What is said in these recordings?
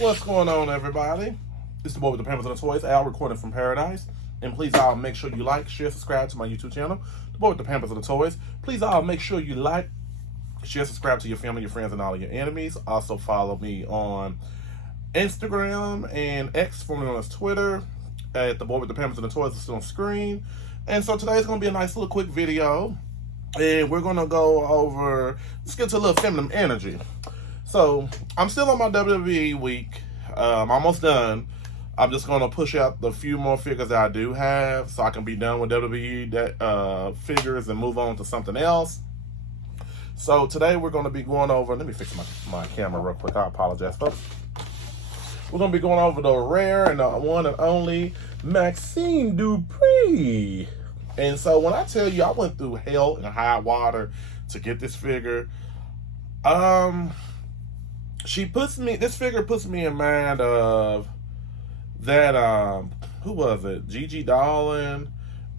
What's going on, everybody? It's the boy with the Pampers and the Toys, Al, recording from Paradise. And please, all make sure you like, share, subscribe to my YouTube channel, the boy with the Pampers and the Toys. Please, all make sure you like, share, subscribe to your family, your friends, and all of your enemies. Also, follow me on Instagram and X, formerly known as Twitter, at the boy with the Pampers and the Toys. It's still on screen. And so today's going to be a nice little quick video. And we're going to go over, let's get to a little feminine energy. So, I'm still on my WWE week. I'm almost done. I'm just going to push out the few more figures that I do have so I can be done with WWE figures and move on to something else. So, today we're going to be going over, let me fix my camera real quick. I apologize, folks. We're going to be going over the rare and the one and only Maxxine Dupri. And so, when I tell you I went through hell and high water to get this figure, this figure puts me in mind of that, who was it? Gigi Dolan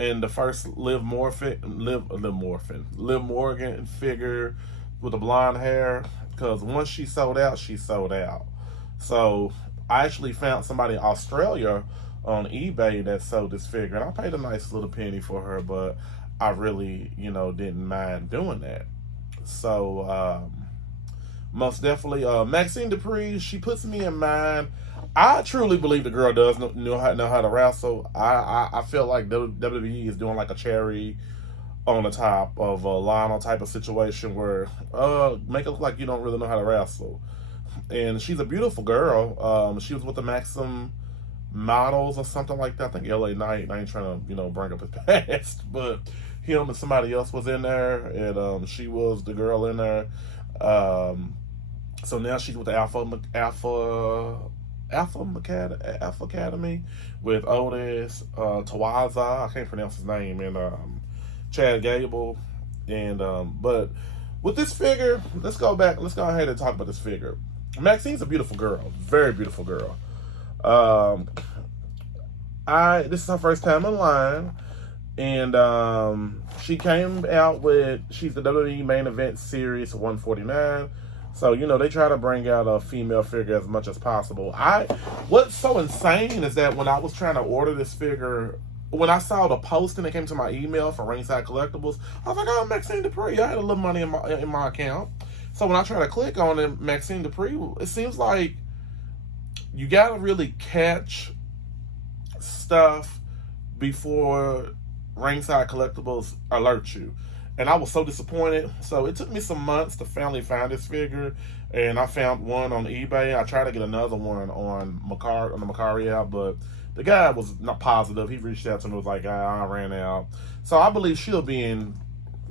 and the first Liv Morgan figure with the blonde hair. Because once she sold out, she sold out. So I actually found somebody in Australia on eBay that sold this figure. And I paid a nice little penny for her, but I really, didn't mind doing that. So, most definitely, Maxxine Dupri, she puts me in mind. I truly believe the girl does know how to wrestle. I feel like WWE is doing like a cherry on the top of a Lionel type of situation where make it look like you don't really know how to wrestle. And she's a beautiful girl. She was with the Maxxine Models or something like that. I think LA Knight. I ain't trying to bring up his past, but him and somebody else was in there, and she was the girl in there. So now she's with the Alpha Academy with Otis, Tawaza, I can't pronounce his name, and Chad Gable. And but with this figure, let's go ahead and talk about this figure. Maxxine's a beautiful girl, very beautiful girl. This is her first time in line, and she came out with, she's the WWE Main Event Series 149. So, they try to bring out a female figure as much as possible. What's so insane is that when I was trying to order this figure, when I saw the posting that came to my email for Ringside Collectibles, I was like, oh, Maxxine Dupri. I had a little money in my account. So when I try to click on it, Maxxine Dupri, it seems like you got to really catch stuff before Ringside Collectibles alert you. And I was so disappointed. So it took me some months to finally find this figure. And I found one on eBay. I tried to get another one on the Macari app, but the guy was not positive. He reached out to me and was like, I ran out. So I believe she'll be in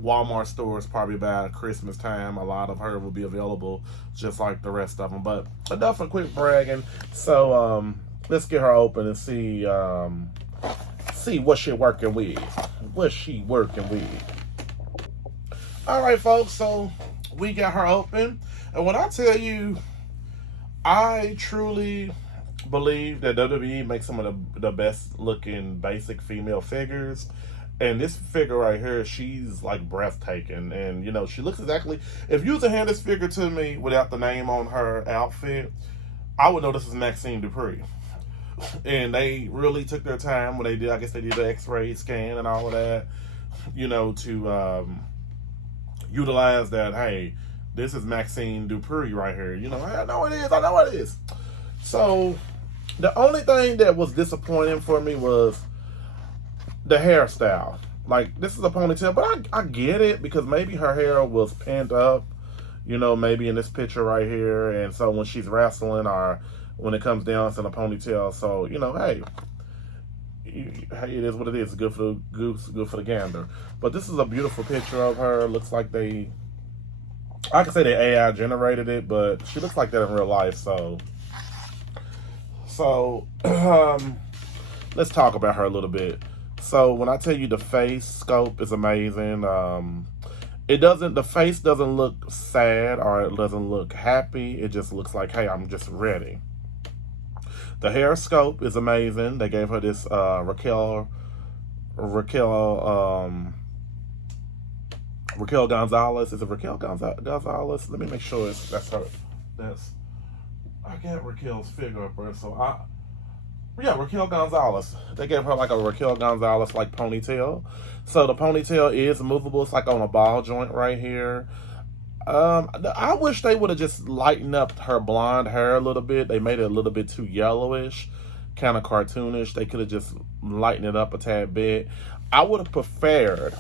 Walmart stores probably by Christmas time. A lot of her will be available just like the rest of them. But enough of quick bragging. So let's get her open and see what she working with. All right, folks, so we got her open. And when I tell you, I truly believe that WWE makes some of the best looking basic female figures. And this figure right here, she's like breathtaking. And, she looks exactly, if you was to hand this figure to me without the name on her outfit, I would know this is Maxxine Dupri. And they really took their time when they did, I guess they did the x-ray scan and all of that, to utilize that, hey, this is Maxxine Dupri right here. I know it is. So, the only thing that was disappointing for me was the hairstyle. Like, this is a ponytail, but I get it, because maybe her hair was pinned up, maybe in this picture right here, and so when she's wrestling or when it comes down, it's in a ponytail. So, hey, it is what it is. Good for the goose, good for the gander. But this is a beautiful picture of her. Looks like I can say they AI generated it, but she looks like that in real life. So let's talk about her a little bit. So when I tell you the face sculpt is amazing, the face doesn't look sad or it doesn't look happy. It just looks like, hey, I'm just ready. The hair sculpt is amazing. They gave her this Raquel Gonzalez. Is it Raquel Gonzalez? Let me make sure that's her I got Raquel's figure up there, so yeah, Raquel Gonzalez. They gave her like a Raquel Gonzalez like ponytail. So the ponytail is movable. It's like on a ball joint right here. I wish they would have just lightened up her blonde hair a little bit. They made it a little bit too yellowish, kind of cartoonish. They could have just lightened it up a tad bit. I would have preferred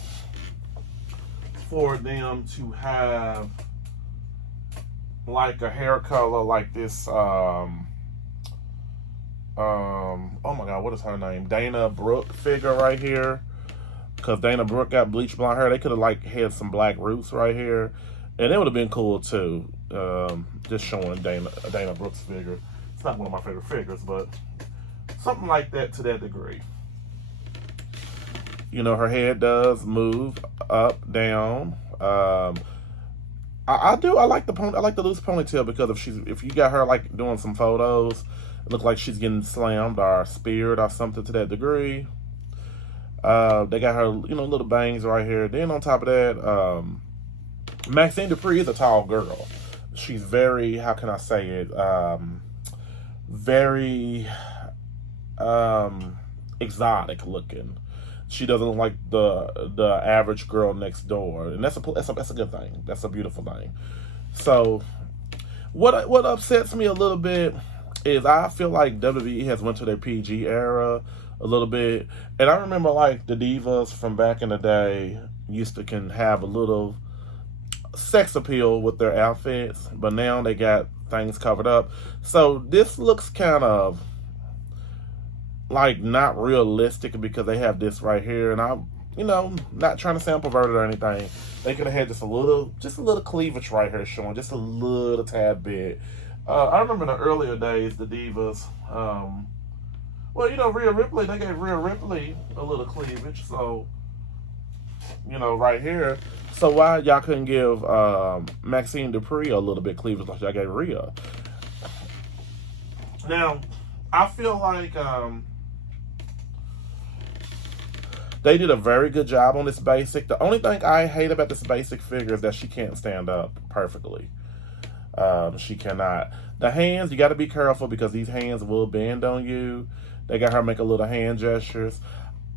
for them to have like a hair color like this. Oh my God, what is her name? Dana Brooke figure right here. Because Dana Brooke got bleach blonde hair. They could have like had some black roots right here. And it would have been cool too. Just showing Dana Brooke's figure. It's not one of my favorite figures, but something like that to that degree. You know, her head does move up, down. I like the loose ponytail, because if you got her like doing some photos, it looks like she's getting slammed or speared or something to that degree. They got her, little bangs right here. Then on top of that, Maxxine Dupri is a tall girl. She's very, how can I say it? Very exotic looking. She doesn't look like the average girl next door, and that's a good thing. That's a beautiful thing. So, what upsets me a little bit is I feel like WWE has went to their PG era a little bit, and I remember like the divas from back in the day used to can have a little sex appeal with their outfits, but now they got things covered up. So this looks kind of like not realistic because they have this right here, and I'm, not trying to sound perverted or anything. They could have had just a little cleavage right here showing, just a little tad bit. I remember in the earlier days, the divas, Rhea Ripley, they gave Rhea Ripley a little cleavage, so, right here. So why y'all couldn't give Maxxine Dupri a little bit cleavage like y'all gave Rhea? Now, I feel like they did a very good job on this basic. The only thing I hate about this basic figure is that she can't stand up perfectly. She cannot. The hands, you got to be careful because these hands will bend on you. They got her make a little hand gestures.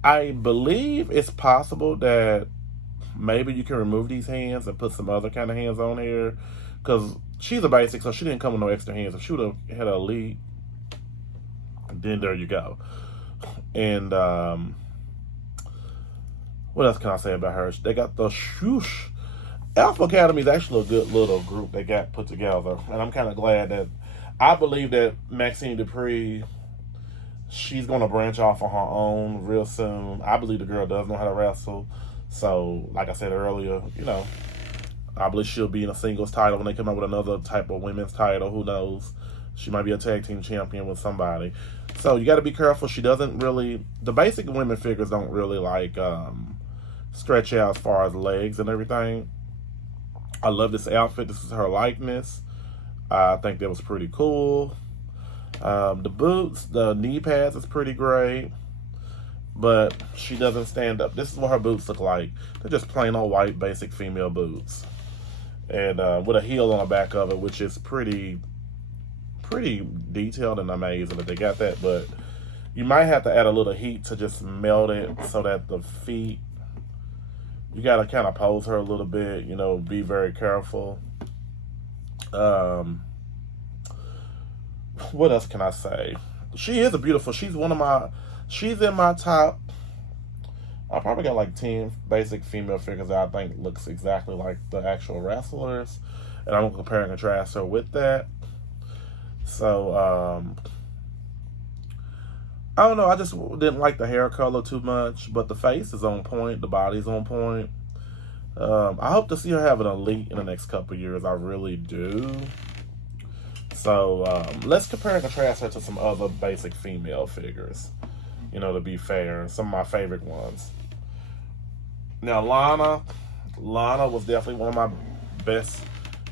I believe it's possible that maybe you can remove these hands and put some other kind of hands on here, because she's a basic, so she didn't come with no extra hands. If she would have had a elite, then there you go. And what else can I say about her? They got the Shoosh. Alpha Academy is actually a good little group they got put together, and I'm kind of glad that I believe that Maxxine Dupri, she's going to branch off on her own real soon. I believe the girl does know how to wrestle. So, like I said earlier, I believe she'll be in a singles title when they come out with another type of women's title. Who knows? She might be a tag team champion with somebody. So, you got to be careful. She doesn't really... The basic women figures don't really, stretch out as far as legs and everything. I love this outfit. This is her likeness. I think that was pretty cool. The boots, the knee pads is pretty great. But she doesn't stand up. This is what her boots look like. They're just plain old white basic female boots. And with a heel on the back of it, which is pretty detailed and amazing that they got that. But you might have to add a little heat to just melt it so that the feet, you got to kind of pose her a little bit, be very careful. What else can I say? She is a beautiful, she's in my top. I probably got like 10 basic female figures that I think looks exactly like the actual wrestlers. And I'm going to compare and contrast her with that. So, I don't know. I just didn't like the hair color too much. But the face is on point. The body's on point. I hope to see her have an elite in the next couple of years. I really do. So, let's compare and contrast her to some other basic female figures. To be fair. Some of my favorite ones. Now, Lana was definitely one of my best.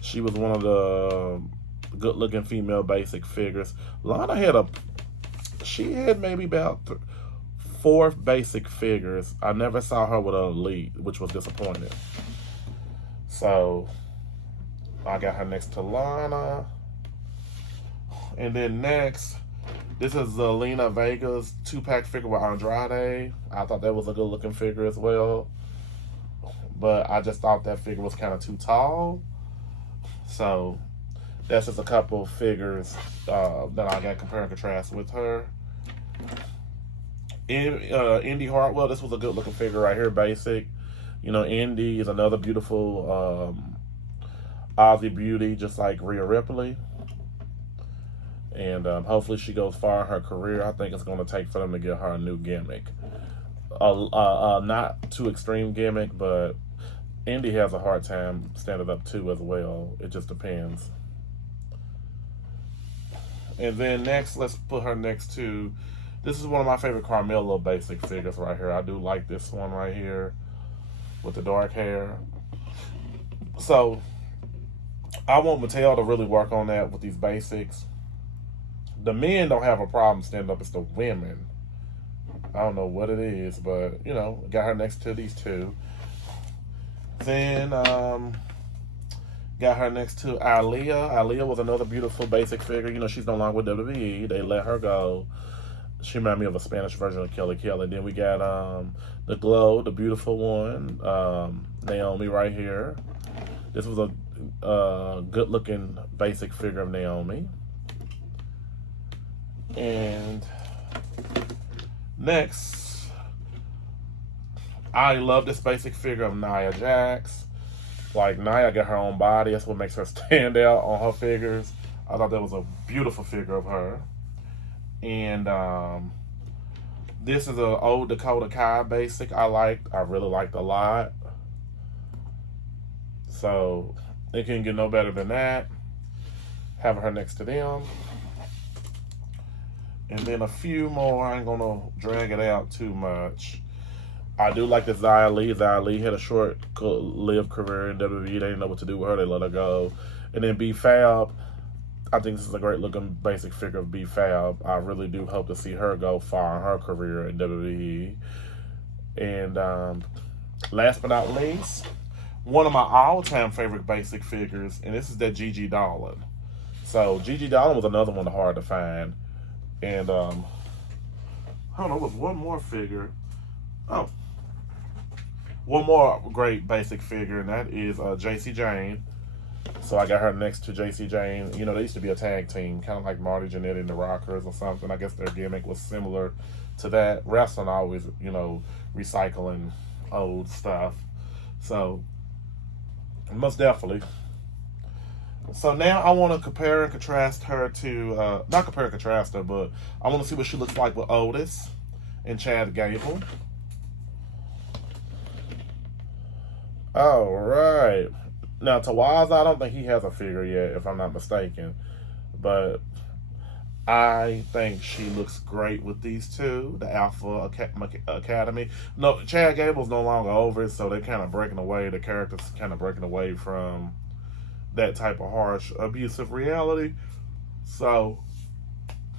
She was one of the good-looking female basic figures. Lana she had maybe about 4 basic figures. I never saw her with an elite, which was disappointing. So, I got her next to Lana. And then next, this is Zelina Vega's 2-pack figure with Andrade. I thought that was a good looking figure as well. But I just thought that figure was kind of too tall. So that's just a couple of figures that I got compare and contrast with her. Indy Hartwell, this was a good looking figure right here, basic. You know, Indy is another beautiful Aussie beauty, just like Rhea Ripley. And hopefully she goes far in her career. I think it's going to take for them to get her a new gimmick. Not too extreme gimmick, but Indy has a hard time standing up too as well. It just depends. And then next, let's put her next to, this is one of my favorite Carmella basic figures right here. I do like this one right here with the dark hair. So I want Mattel to really work on that with these basics. The men don't have a problem standing up, it's the women. I don't know what it is, but, you know, got her next to these two. Then, got her next to Aaliyah. Aaliyah was another beautiful basic figure. You know, she's no longer with WWE. They let her go. She reminded me of a Spanish version of Kelly Kelly. Then we got the Glow, the beautiful one. Naomi right here. This was a good-looking basic figure of Naomi. And next, I love this basic figure of Nia Jax. Like, Nia got her own body. That's what makes her stand out on her figures. I thought that was a beautiful figure of her. And this is an old Dakota Kai basic I really liked a lot. So it can get no better than that. Having her next to them. And then a few more. I ain't going to drag it out too much. I do like this Xia Li. Xia Li had a short-lived career in WWE. They didn't know what to do with her. They let her go. And then B-Fab. I think this is a great-looking basic figure of B-Fab. I really do hope to see her go far in her career in WWE. And last but not least, one of my all-time favorite basic figures, and this is that Gigi Dolan. So Gigi Dolan was another one hard to find. And, I don't know, was one more figure. Oh. One more great basic figure, and that is JC Jane. So I got her next to JC Jane. You know, they used to be a tag team, kind of like Marty Jannetty and the Rockers or something. I guess their gimmick was similar to that. Wrestling always, you know, recycling old stuff. So, most definitely. So now I want to compare and contrast her to, not compare and contrast her, but I want to see what she looks like with Otis and Chad Gable. All right. Now, Tawaza, I don't think he has a figure yet, if I'm not mistaken. But I think she looks great with these two, the Alpha Academy. No, Chad Gable's no longer over it, so they're kind of breaking away. The character's kind of breaking away from that type of harsh, abusive reality. So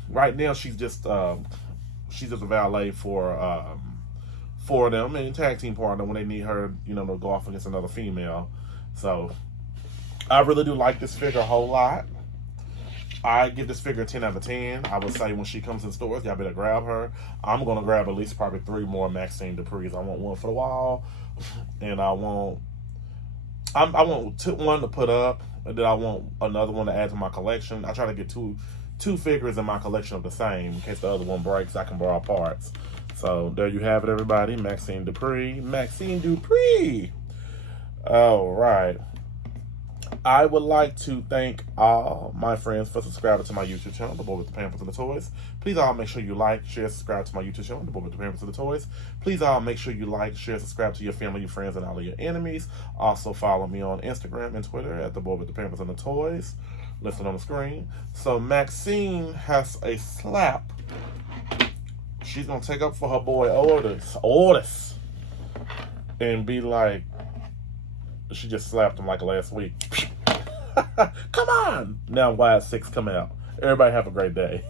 right now she's just a valet for them and tag team partner when they need her, you know, to go off against another female. So I really do like this figure a whole lot. I give this figure a 10 out of 10. I would say when she comes in stores, y'all better grab her. I'm gonna grab at least probably 3 more Maxxine Dupris. I want one for the wall, and I want one to put up, and then I want another one to add to my collection. I try to get two figures in my collection of the same. In case the other one breaks, I can borrow parts. So there you have it, everybody. Maxxine Dupri. Maxxine Dupri. All right. I would like to thank all my friends for subscribing to my YouTube channel, The Boy with the Pampers and the Toys. Please all make sure you like, share, subscribe to my YouTube channel, The Boy with the Pampers and the Toys. Please all make sure you like, share, subscribe to your family, your friends, and all of your enemies. Also follow me on Instagram and Twitter at The Boy with the Pampers and the Toys. Listed on the screen. So Maxxine has a slap. She's going to take up for her boy Otis. And be like, she just slapped him like last week. Come on! Now Wide 6 come out. Everybody have a great day.